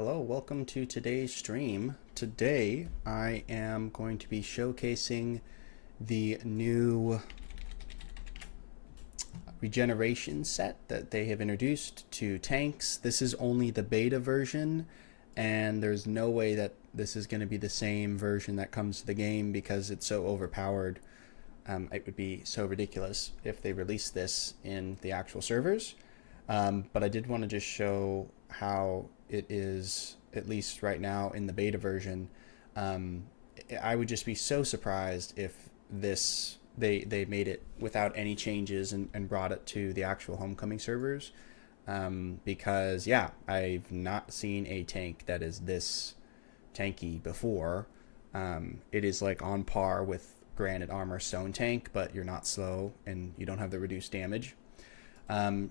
Hello, welcome to today's stream. Today I am going to be showcasing the new regeneration set that they have introduced to tanks. This is only the beta version, and there's no way that this is going to be the same version that comes to the game because it's so overpowered. It would be so ridiculous if they released this in the actual servers. But I did want to just show how it is, at least right now in the beta version. I would just be so surprised if they made it without any changes and brought it to the actual homecoming servers. Because yeah, I've not seen a tank that is this tanky before. It is like on par with Granite Armor Stone Tank, but you're not slow and you don't have the reduced damage.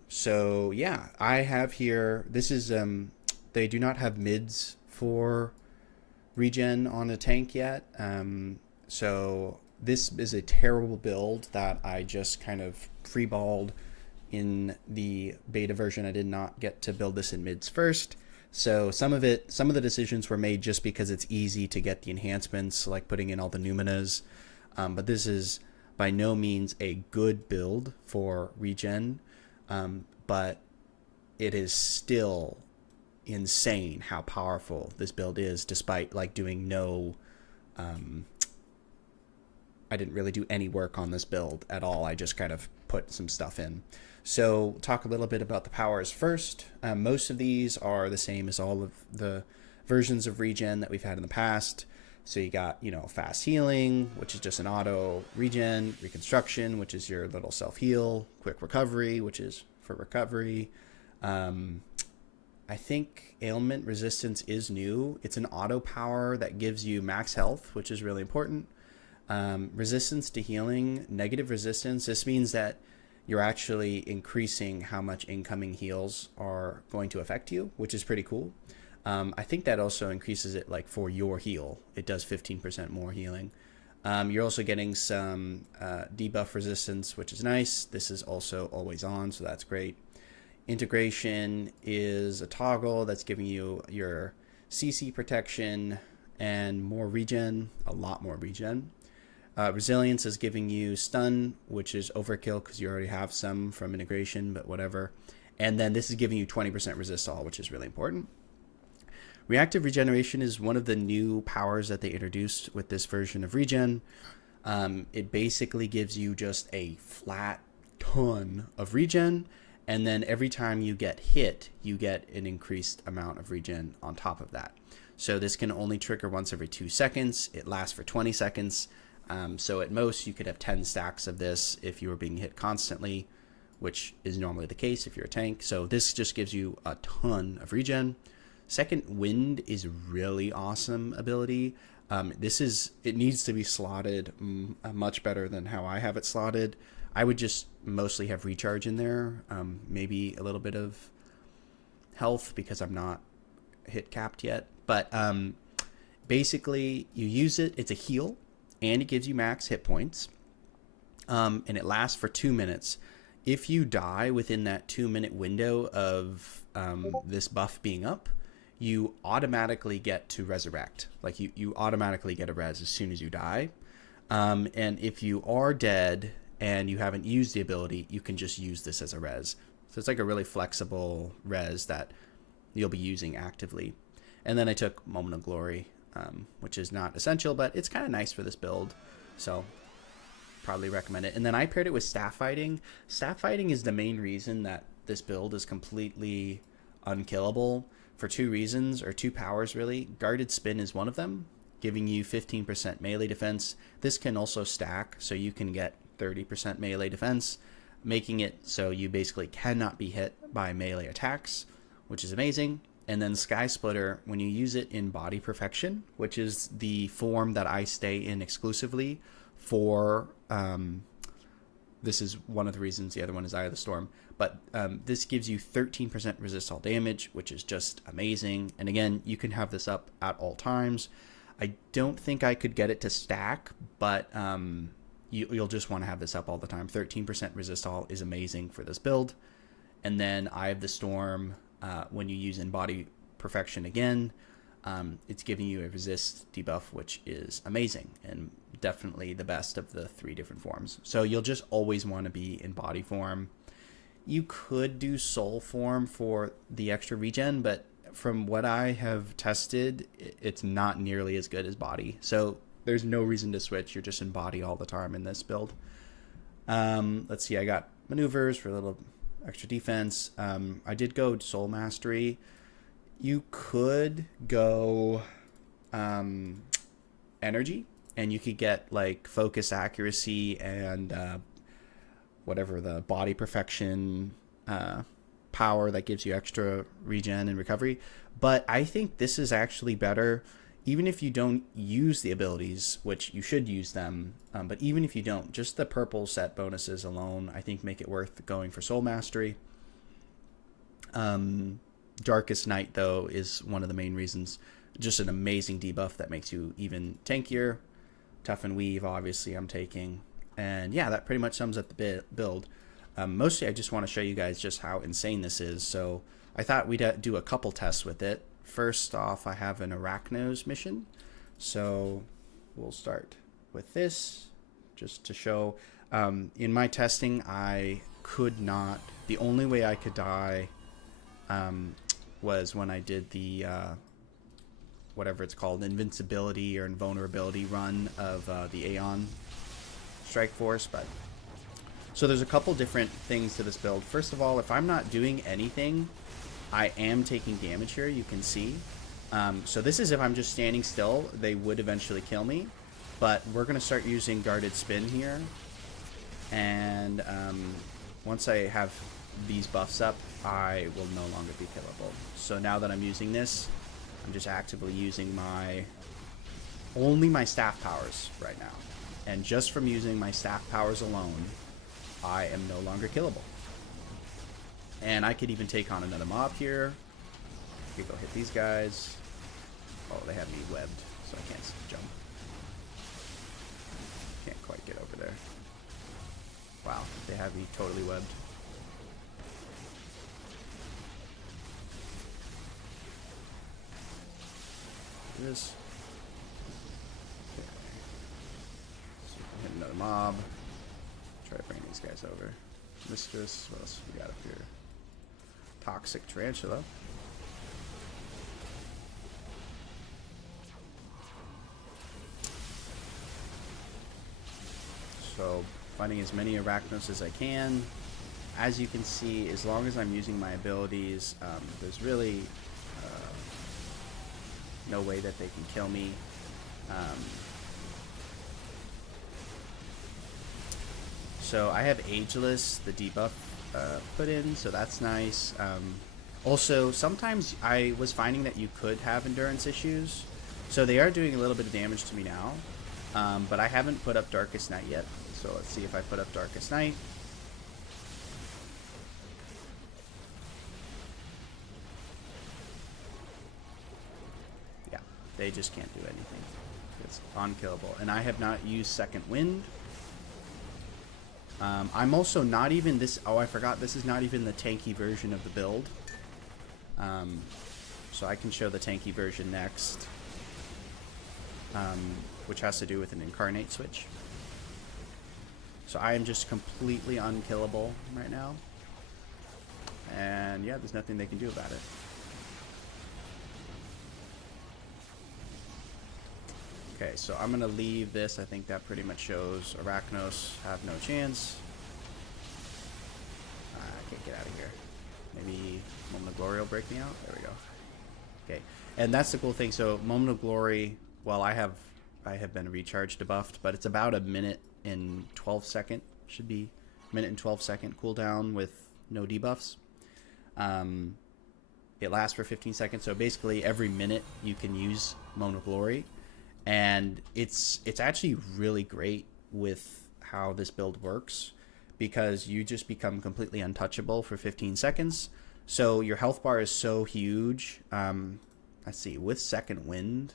So yeah, I have here, this is, they do not have mids for regen on a tank yet. So this is a terrible build that I just kind of freeballed in the beta version. I did not get to build this in mids first. So some of the decisions were made just because it's easy to get the enhancements, like putting in all the numinas. But this is by no means a good build for regen. But it is still insane how powerful this build is, despite like doing no, I didn't really do any work on this build at all. I just kind of put some stuff in. So talk a little bit about the powers first. Most of these are the same as all of the versions of regen that we've had in the past. So you got, fast healing, which is just an auto regen, reconstruction, which is your little self-heal, quick recovery, which is for recovery. I think ailment resistance is new. It's an auto power that gives you max health, which is really important. Resistance to healing, negative resistance. This means that you're actually increasing how much incoming heals are going to affect you, which is pretty cool. I think that also increases it like for your heal. It does 15% more healing. You're also getting some debuff resistance, which is nice. This is also always on, so that's great. Integration is a toggle that's giving you your CC protection and more regen, a lot more regen. Resilience is giving you stun, which is overkill because you already have some from integration, but whatever. And then this is giving you 20% resist all, which is really important. Reactive regeneration is one of the new powers that they introduced with this version of regen. It basically gives you just a flat ton of regen, and then every time you get hit, you get an increased amount of regen on top of that. So this can only trigger once every 2 seconds. It lasts for 20 seconds. So at most, you could have 10 stacks of this if you were being hit constantly, which is normally the case if you're a tank. So this just gives you a ton of regen. Second Wind is a really awesome ability. It needs to be slotted much better than how I have it slotted. I would just mostly have recharge in there, maybe a little bit of health because I'm not hit capped yet. But basically, you use it. It's a heal, and it gives you max hit points, and it lasts for 2 minutes. If you die within that 2-minute window of this buff being up, you automatically get to resurrect. Like you automatically get a res as soon as you die. And if you are dead and you haven't used the ability, you can just use this as a res. So it's like a really flexible res that you'll be using actively. And then I took Moment of Glory, which is not essential, but it's kind of nice for this build. So probably recommend it. And then I paired it with Staff Fighting. Staff Fighting is the main reason that this build is completely unkillable, for 2 reasons, or 2 powers really. Guarded Spin is one of them, giving you 15% melee defense. This can also stack, so you can get 30% melee defense, making it so you basically cannot be hit by melee attacks, which is amazing. And then Sky Splitter, when you use it in Body Perfection, which is the form that I stay in exclusively for, this is one of the reasons, the other one is Eye of the Storm. But this gives you 13% resist all damage, which is just amazing. And again, you can have this up at all times. I don't think I could get it to stack, but you'll just want to have this up all the time. 13% resist all is amazing for this build. And then Eye of the Storm, when you use in Body perfection again. It's giving you a resist debuff, which is amazing and definitely the best of the 3 different forms. So you'll just always want to be in body form. You could do soul form for the extra regen, but from what I have tested, it's not nearly as good as body. So there's no reason to switch. You're just in body all the time in this build. Let's see. I got maneuvers for a little extra defense. I did go soul mastery. You could go energy, and you could get like focus, accuracy, and whatever the body perfection power that gives you extra regen and recovery. But I think this is actually better, even if you don't use the abilities, which you should use them. But even if you don't, just the purple set bonuses alone, I think make it worth going for soul mastery. Darkest Night, though, is one of the main reasons. Just an amazing debuff that makes you even tankier. Tough and Weave, obviously, I'm taking. And yeah, that pretty much sums up the build. Mostly, I just want to show you guys just how insane this is. So I thought we'd do a couple tests with it. First off, I have an Arachnos mission. So we'll start with this just to show. In my testing, I could not. The only way I could die was when I did the whatever it's called, invincibility or invulnerability run of the Aeon Strike Force. But so there's a couple different things to this build. First of all, if I'm not doing anything, I am taking damage here. You can see. So this is if I'm just standing still, they would eventually kill me. But we're going to start using guarded spin here, and once I have these buffs up, I will no longer be killable. So now that I'm using this, I'm just actively using only my staff powers right now. And just from using my staff powers alone, I am no longer killable. And I could even take on another mob here. I could go hit these guys. Oh, they have me webbed, so I can't jump. Can't quite get over there. Wow, they have me totally webbed. This. Okay. So hit another mob. Try to bring these guys over. Mistress. What else we got up here? Toxic Tarantula. So finding as many Arachnos as I can. As you can see, as long as I'm using my abilities, there's really no way that they can kill me. So I have Ageless, the debuff, put in, so that's nice. Also, sometimes I was finding that you could have endurance issues, so they are doing a little bit of damage to me now, but I haven't put up Darkest Night yet. So let's see if I put up Darkest Night. Yeah, they just can't do anything. It's unkillable. And I have not used Second Wind. I'm also not even this. Oh, I forgot. This is not even the tanky version of the build. So I can show the tanky version next, which has to do with an incarnate switch. So I am just completely unkillable right now. And yeah, there's nothing they can do about it. Okay, so I'm going to leave this. I think that pretty much shows Arachnos have no chance. I can't get out of here. Maybe Moment of Glory will break me out. There we go. Okay, and that's the cool thing. So Moment of Glory, well, I have been recharged debuffed, but it's about a minute and 12 second. Should be minute and 12 second cooldown with no debuffs. It lasts for 15 seconds, so basically every minute you can use Moment of Glory. And it's actually really great with how this build works, because you just become completely untouchable for 15 seconds. So your health bar is so huge. Let's see, with Second Wind,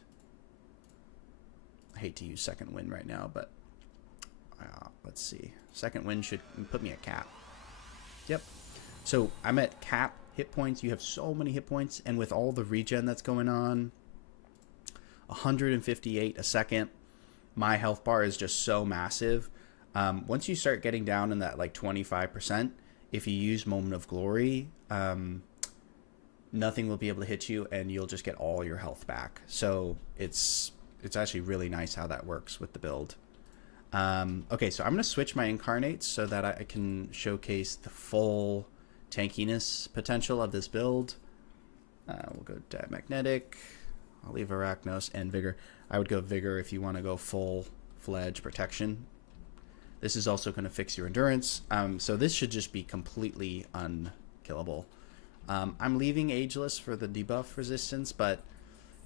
I hate to use Second Wind right now, but let's see. Second Wind should put me at cap. Yep. So I'm at cap hit points. You have so many hit points, and with all the regen that's going on, 158 a second. My health bar is just so massive. Once you start getting down in that like 25%, if you use Moment of Glory, nothing will be able to hit you, and you'll just get all your health back. So it's actually really nice how that works with the build. Okay, so I'm going to switch my incarnates so that I can showcase the full tankiness potential of this build. We'll go Diamagnetic. I'll leave Arachnos and Vigor. I would go Vigor if you want to go full-fledged protection. This is also going to fix your endurance. So this should just be completely unkillable. I'm leaving Ageless for the debuff resistance, but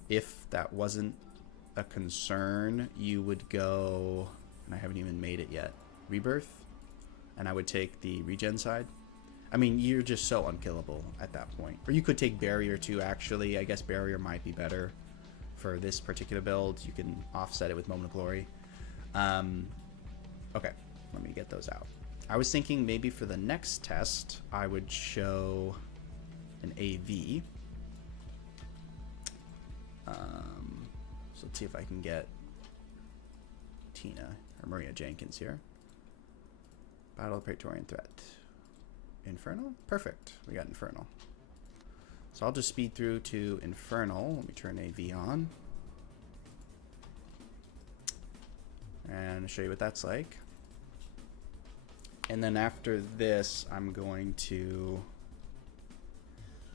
if that wasn't a concern, you would go, and I haven't even made it yet, Rebirth, and I would take the regen side. I mean, you're just so unkillable at that point. Or you could take Barrier too, actually. I guess Barrier might be better for this particular build. You can offset it with Moment of Glory. Okay, let me get those out. I was thinking maybe for the next test, I would show an AV. So let's see if I can get Tina or Maria Jenkins here. Battle of Praetorian Threat. Infernal? Perfect. We got Infernal. So I'll just speed through to Infernal. Let me turn AV on. And I'll show you what that's like. And then after this, I'm going to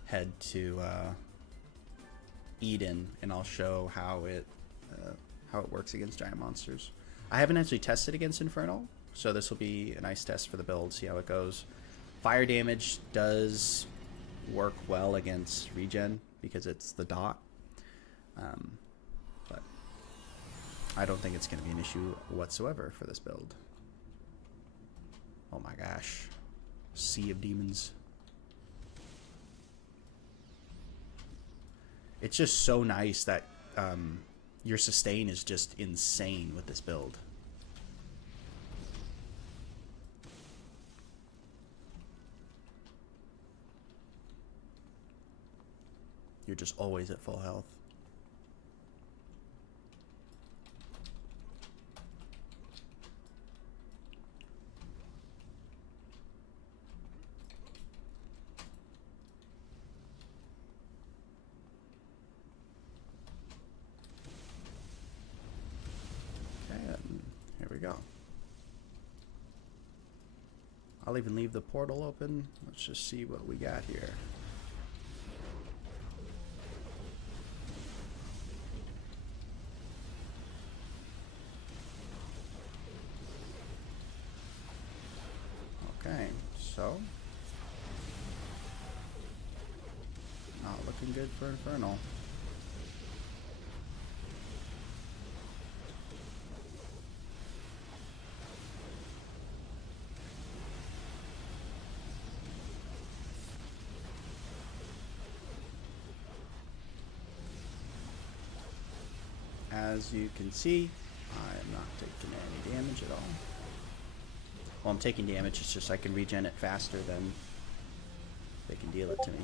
head to Eden, and I'll show how it works against giant monsters. I haven't actually tested against Infernal, so this will be a nice test for the build, see how it goes. Fire damage does work well against regen because it's the dot, but I don't think it's going to be an issue whatsoever for this build. Oh my gosh, sea of demons. It's just so nice that your sustain is just insane with this build. You're just always at full health. Go. I'll even leave the portal open. Let's just see what we got here. Okay, so not looking good for Infernal. As you can see, I am not taking any damage at all. Well, I'm taking damage, it's just I can regen it faster than they can deal it to me.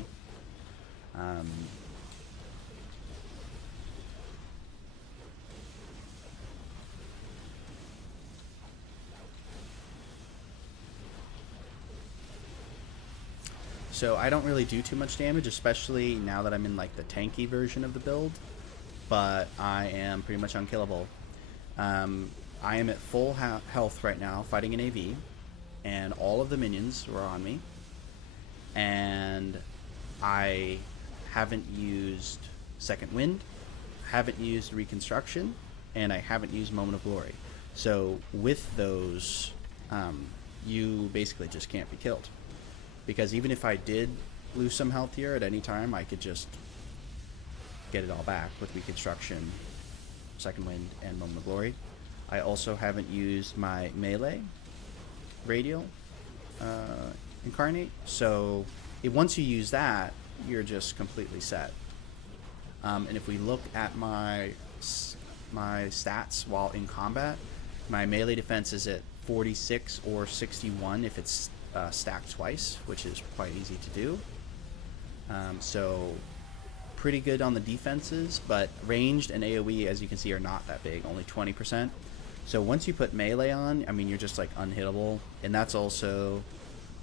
So I don't really do too much damage, especially now that I'm in like the tanky version of the build. But I am pretty much unkillable. I am at full health right now, fighting an AV, and all of the minions were on me. And I haven't used Second Wind, haven't used Reconstruction, and I haven't used Moment of Glory. So with those, you basically just can't be killed. Because even if I did lose some health here at any time, I could just get it all back with Reconstruction, Second Wind, and Moment of Glory. I also haven't used my melee radial incarnate, so once you use that, you're just completely set. And if we look at my stats while in combat, my melee defense is at 46 or 61 if it's stacked twice, which is quite easy to do. So pretty good on the defenses, but ranged and AoE, as you can see, are not that big, only 20%. So once you put melee on, I mean, you're just like unhittable, and that's also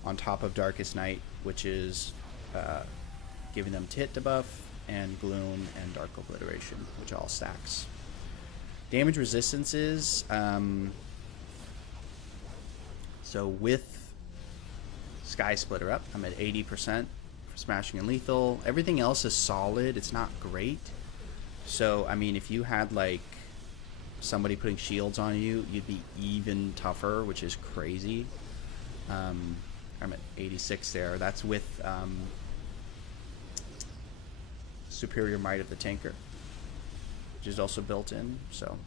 on top of Darkest Night, which is giving them hit debuff and gloom and dark obliteration, which all stacks. Damage resistances, so with Sky Splitter up, I'm at 80% for smashing and lethal. Everything else is solid. It's not great. So, I mean, if you had like somebody putting shields on you, you'd be even tougher, which is crazy. I'm at 86 there. That's with Superior Might of the Tanker, which is also built in. So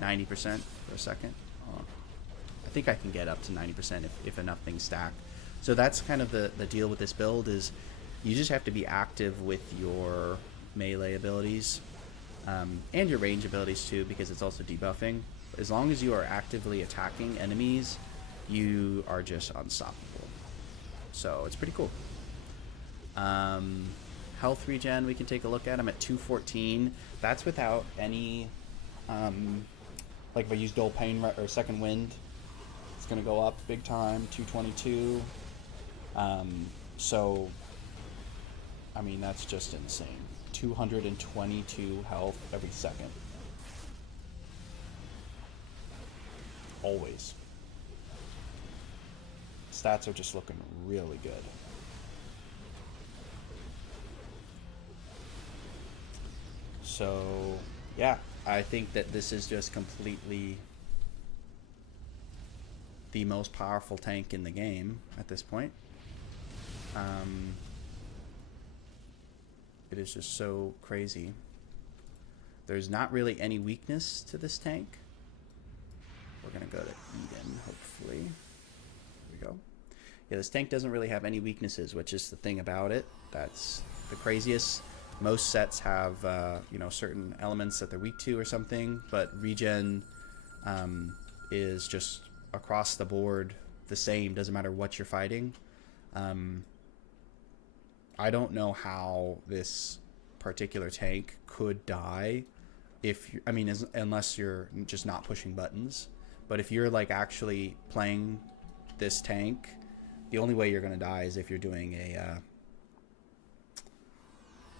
90% for a second. I think I can get up to 90% if enough things stack. So that's kind of the deal with this build, is you just have to be active with your melee abilities and your range abilities too, because it's also debuffing. As long as you are actively attacking enemies, you are just unstoppable. So it's pretty cool. Health regen we can take a look at. I'm at 214. That's without any like if I use Dual Pain or Second Wind, it's gonna go up big time. 222. So I mean, that's just insane. 222 health every second. Always. Stats are just looking really good. So, yeah, I think that this is just completely the most powerful tank in the game at this point. It is just so crazy. There's not really any weakness to this tank. We're gonna go to Eden, hopefully. Here we go. Yeah, this tank doesn't really have any weaknesses, which is the thing about it. That's the craziest. Most sets have, you know, certain elements that they're weak to or something, but regen is just across the board the same. Doesn't matter what you're fighting. I don't know how this particular tank could die if you, I mean, unless you're just not pushing buttons. But if you're like actually playing this tank, the only way you're gonna die is if you're doing a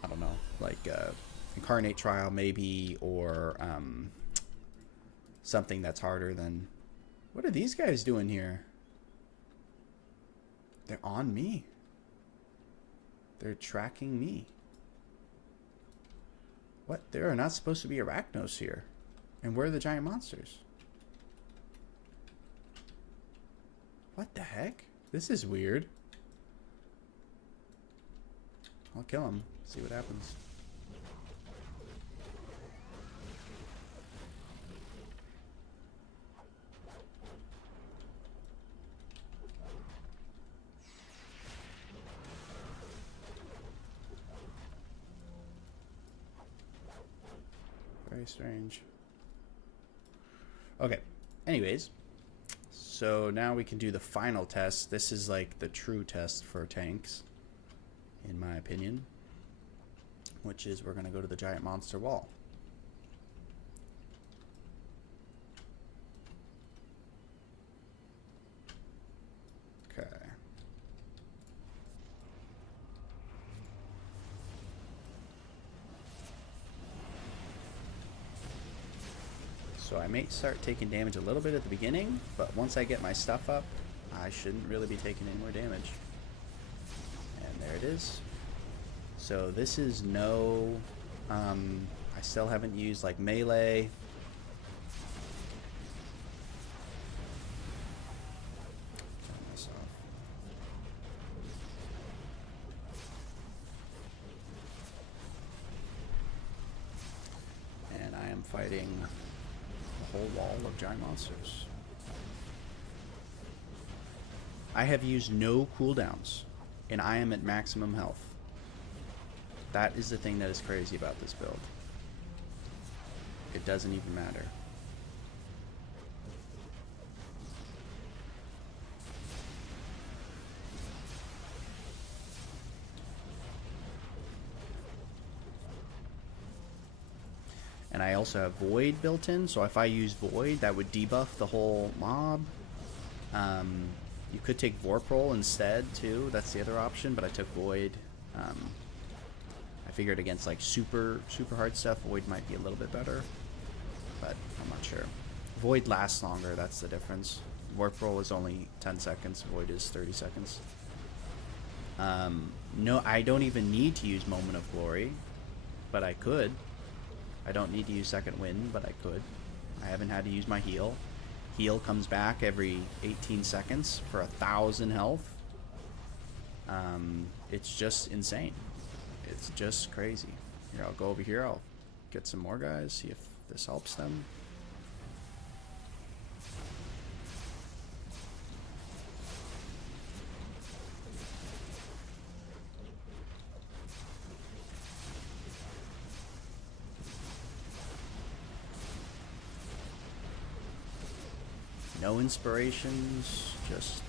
I don't know, like Incarnate Trial maybe, or something that's harder than... What are these guys doing here? They're on me. They're tracking me. What? There are not supposed to be Arachnos here. And where are the giant monsters? What the heck? This is weird. I'll kill him. See what happens. Very strange. Okay. Anyways. So now we can do the final test. This is like the true test for tanks, in my opinion. Which is we're going to go to the giant monster wall. Okay. So I may start taking damage a little bit at the beginning, but once I get my stuff up, I shouldn't really be taking any more damage. And there it is. So this is no, I still haven't used like melee. Turn this off. And I am fighting a whole wall of giant monsters. I have used no cooldowns, and I am at maximum health. That is the thing that is crazy about this build. It doesn't even matter. And I also have Void built in, so if I use Void, that would debuff the whole mob. You could take Vorpal instead, too. That's the other option, but I took Void. I figured against, like, super hard stuff, Void might be a little bit better. But I'm not sure. Void lasts longer, that's the difference. Vorpal is only 10 seconds, Void is 30 seconds. No, I don't even need to use Moment of Glory, but I could. I don't need to use Second Wind, but I could. I haven't had to use my heal. Heal comes back every 18 seconds for 1,000 health. It's just insane. It's just crazy. Here, I'll go over here. I'll get some more guys, see if this helps them. No inspirations, just...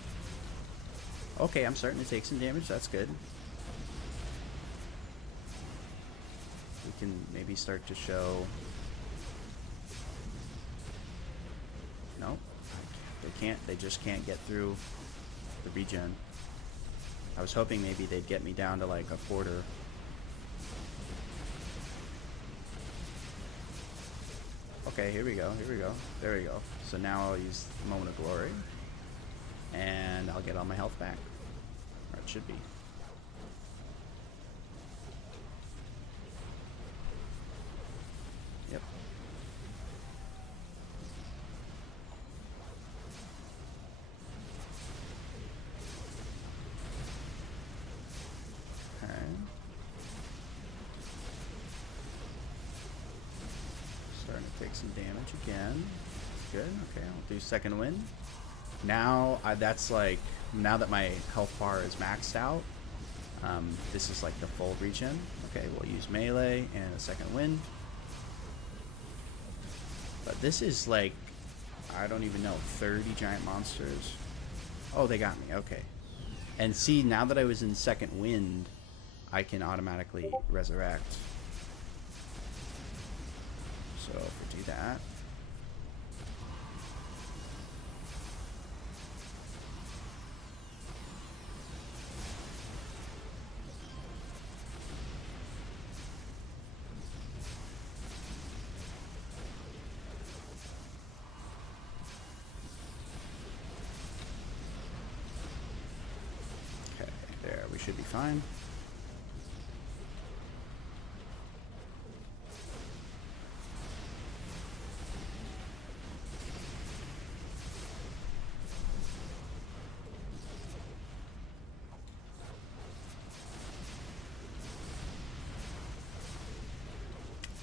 Okay, I'm starting to take some damage, that's good. We can maybe start to show... No, they just can't get through the regen. I was hoping maybe they'd get me down to like a quarter. Okay, here we go, there we go. So now I'll use Moment of Glory, and I'll get all my health back. Or it should be. Yep. Okay. Starting to take some damage again. Good. Okay, I'll do Second Wind. Now that's like, now that my health bar is maxed out, this is like the full regen. Okay, we'll use melee and a Second Wind. But this is like, I don't even know, 30 giant monsters. Oh, they got me. Okay. And see, now that I was in Second Wind, I can automatically resurrect. So if we do that. There, we should be fine.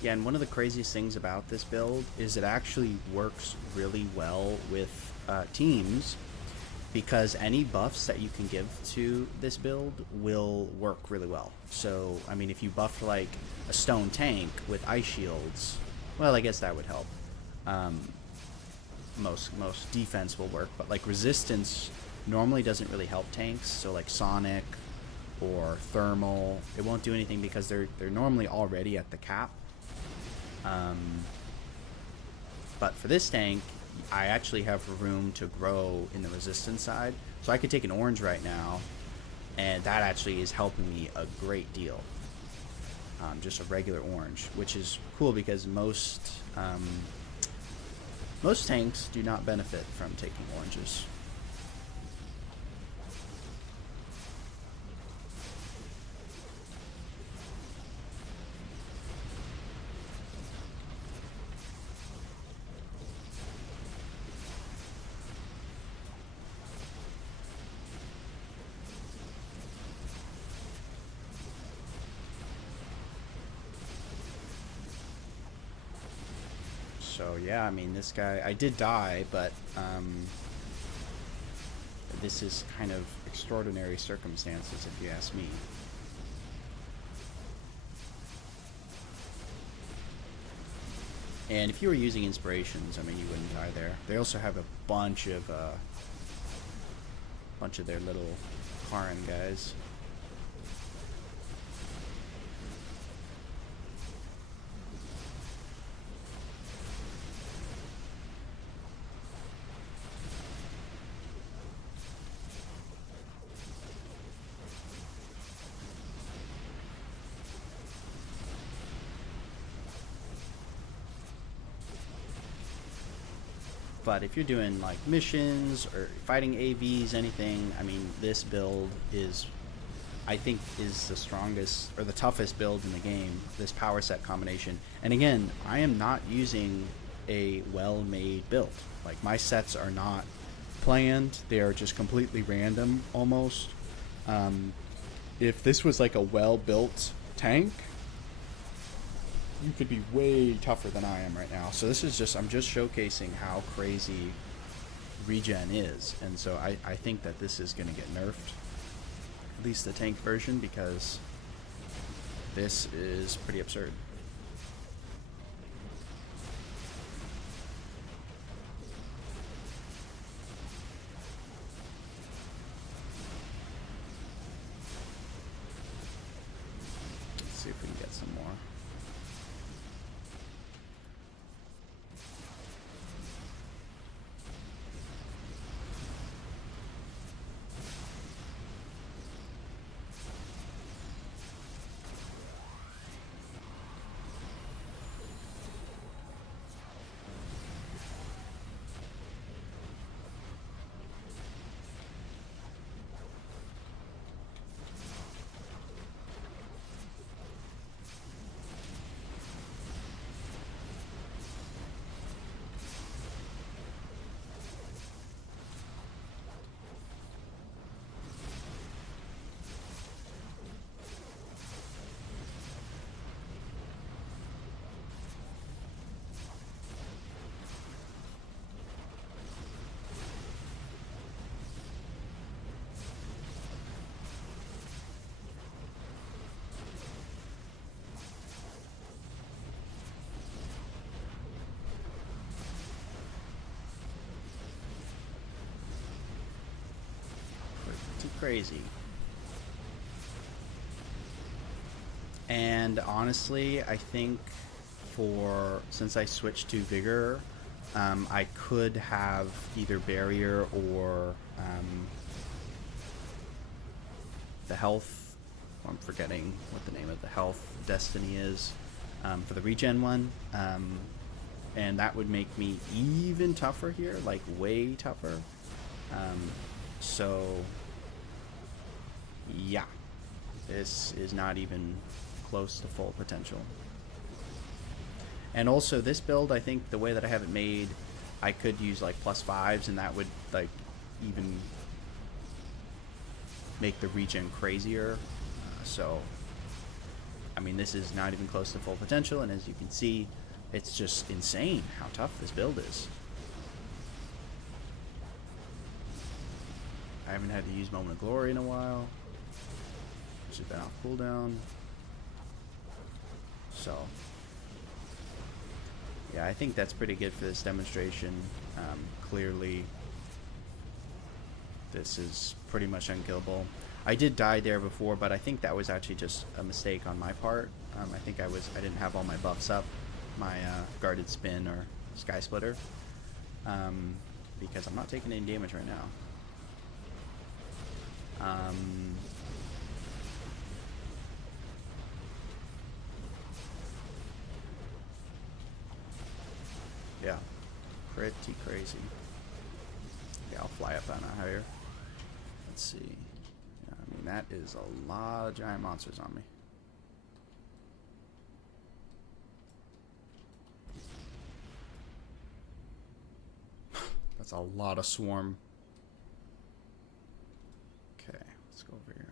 Yeah, and one of the craziest things about this build is it actually works really well with teams, because any buffs that you can give to this build will work really well. So, I mean, if you buff like a stone tank with ice shields, well, I guess that would help. Most defense will work, but like resistance normally doesn't really help tanks. So like Sonic or Thermal, it won't do anything because they're normally already at the cap. But for this tank, I actually have room to grow in the resistance side. So I could take an orange right now, and that actually is helping me a great deal. Just a regular orange, which is cool because most tanks do not benefit from taking oranges. So yeah, I mean, this guy, I did die, but this is kind of extraordinary circumstances, if you ask me. And if you were using inspirations, I mean, you wouldn't die there. They also have a bunch of their little Karin guys. But if you're doing like missions or fighting AVs, anything, I mean, this build is, I think, is the strongest or the toughest build in the game, this power set combination. And again, I am not using a well-made build. Like, my sets are not planned. They are just completely random almost. If this was like a well-built tank, you could be way tougher than I am right now. So this is just, I'm just showcasing how crazy Regen is. And so I think that this is going to get nerfed, at least the tank version, because this is pretty absurd. Let's see if we can get some more. Crazy. And honestly, I think since I switched to Vigor, I could have either Barrier or the Health. I'm forgetting what the name of the Health Destiny is for the Regen one. And that would make me even tougher here, like way tougher. So yeah, this is not even close to full potential. And also this build, I think the way that I have it made, I could use like +5s, and that would like even make the regen crazier. So I mean, this is not even close to full potential, and as you can see, it's just insane how tough this build is. I haven't had to use Moment of Glory in a while. It's just been off cooldown. So yeah, I think that's pretty good for this demonstration. Clearly, this is pretty much unkillable. I did die there before, but I think that was actually just a mistake on my part. I think I didn't have all my buffs up, my guarded spin or sky splitter, because I'm not taking any damage right now. Yeah, pretty crazy. Yeah, I'll fly up on a higher. Let's see. Yeah, I mean, that is a lot of giant monsters on me. That's a lot of swarm. Okay, let's go over here.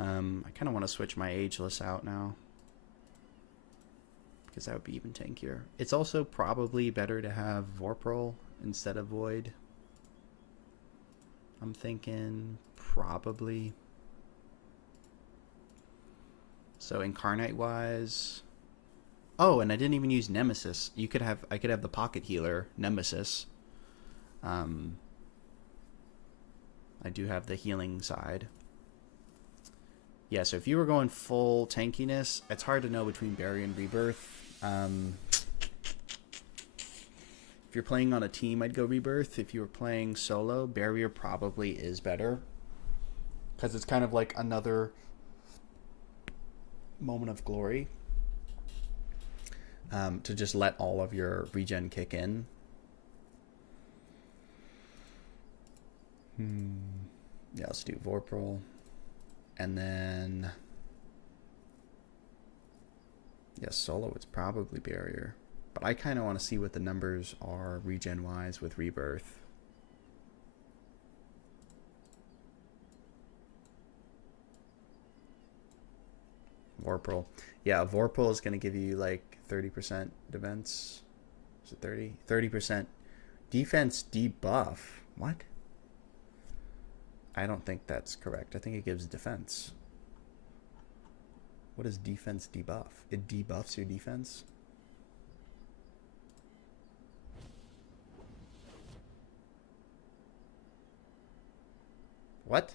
I kind of want to switch my Ageless out now, because that would be even tankier. It's also probably better to have Vorpal instead of Void. I'm thinking probably. So Incarnate wise, oh, and I didn't even use Nemesis. I could have the Pocket Healer Nemesis. I do have the healing side. Yeah, so if you were going full tankiness, it's hard to know between Barrier and Rebirth. If you're playing on a team, I'd go Rebirth. If you were playing solo, Barrier probably is better. because it's kind of like another moment of glory, to just let all of your regen kick in. Yeah, let's do Vorpal. And then, yeah, solo is probably barrier. But I kind of want to see what the numbers are regen-wise with Rebirth. Vorpal. Yeah, Vorpal is going to give you like 30% defense. Is it 30? 30% defense debuff. What? I don't think that's correct. I think it gives defense. What is defense debuff? It debuffs your defense? What?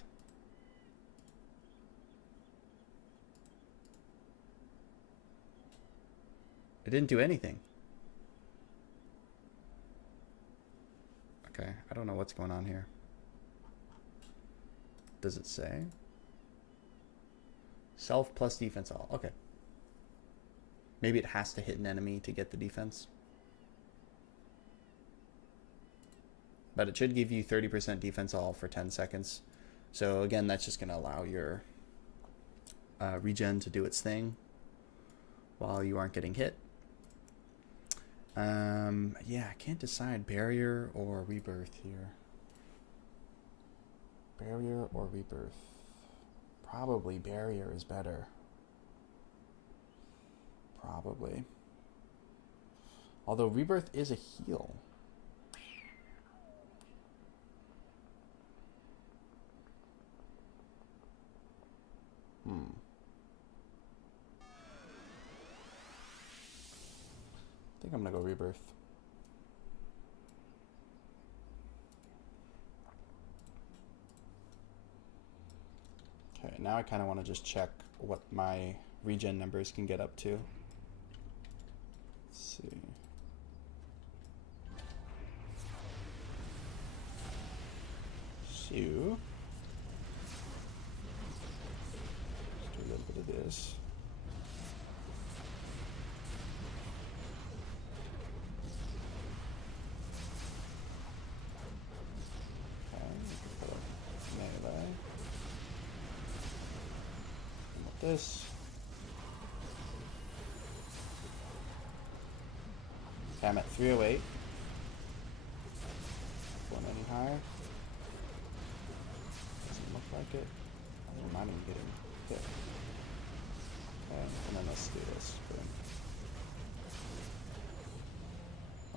It didn't do anything. Okay, I don't know what's going on here. Does it say? Self plus defense all. Okay. Maybe it has to hit an enemy to get the defense. But it should give you 30% defense all for 10 seconds. So again, that's just going to allow your regen to do its thing while you aren't getting hit. Yeah, I can't decide barrier or rebirth here. Barrier or rebirth? Probably barrier is better. Probably. Although rebirth is a heal. I think I'm gonna go rebirth. Okay, now I kind of want to just check what my regen numbers can get up to. Let's see. So, let's do a little bit of this. This. Okay, I'm at 308. Going any higher? Doesn't look like it. I'm not even getting hit. Okay, and then let's do this. Boom.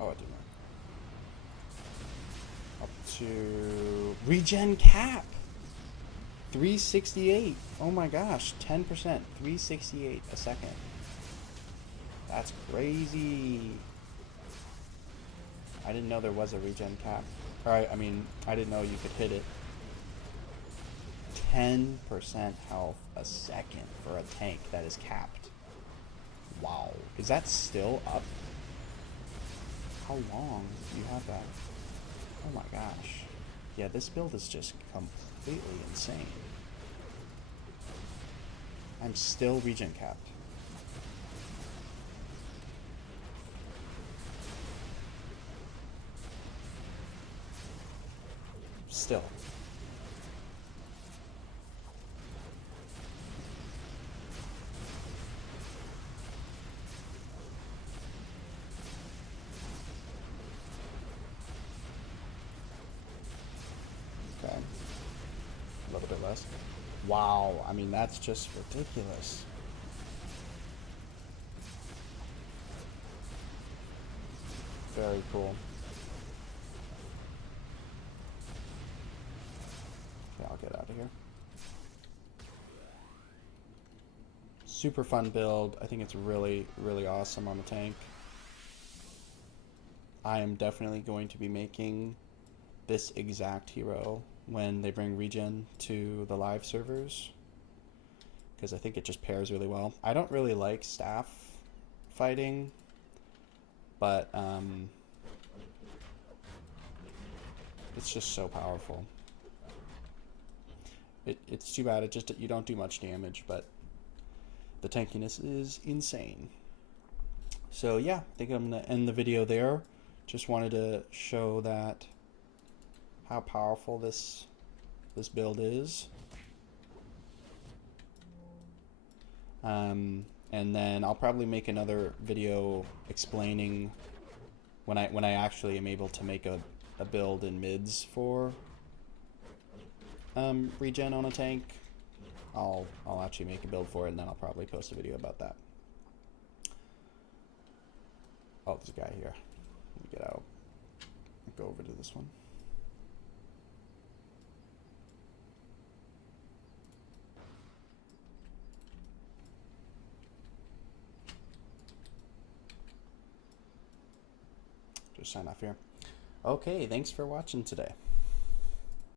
Oh, it didn't work. Up to regen cap. 368. Oh my gosh, 10%. 368 a second. That's crazy. I didn't know there was a regen cap. Alright, I mean, I didn't know you could hit it. 10% health a second for a tank that is capped. Wow. Is that still up? How long do you have that? Oh my gosh. Yeah, this build is just completely insane. I'm still regen capped. Still. Okay. A little bit less. Wow, I mean, that's just ridiculous. Very cool. Okay, I'll get out of here. Super fun build. I think it's really, really awesome on the tank. I am definitely going to be making this exact hero when they bring regen to the live servers, because I think it just pairs really well. I don't really like staff fighting, but it's just so powerful. It's too bad it just you don't do much damage, but the tankiness is insane. So yeah, I think I'm gonna end the video there. Just wanted to show that how powerful this build is. And then I'll probably make another video explaining when I actually am able to make a build in mids for regen on a tank. I'll actually make a build for it, and then I'll probably post a video about that. Oh, there's a guy here. Let me get out. Go over to this one. Just sign off here. Okay, thanks for watching today.